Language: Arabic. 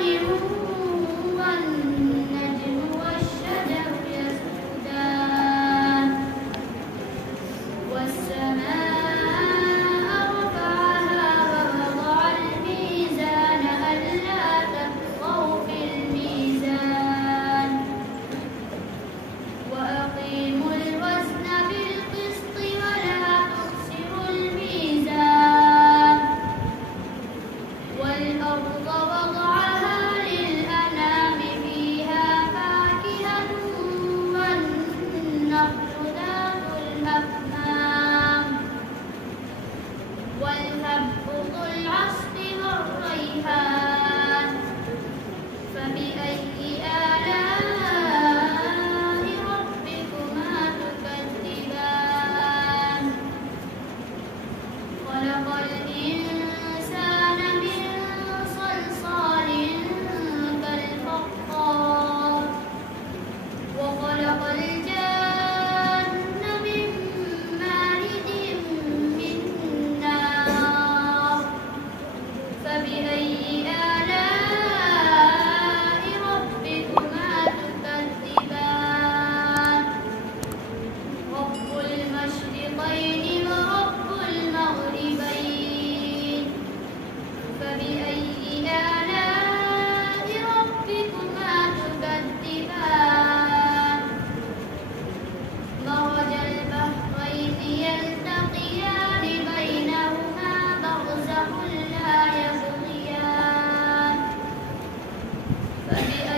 طالع والنجم والشجر يسجدان والسماء رفعها ووضع الميزان ألا تطغوا في الميزان وأقيموا الوزن بالقسط ولا تخسروا الميزان والأرض وضعها للأنام فيها فاكهة والنخل ذات الأكمام والهب ذو العصف والريحان فبأي آلاء ربكما تكذبان خلق الإنسان من صلصال كالفخار وخلق الجان من مارد من نار فبأي آلاء ربكما تكذبان رب المشرقين ورب المغربين فبأي آلاء ربكما تكذبان مرج البحرين يلتقيان بينهما برزخ لا يبغيان فبأي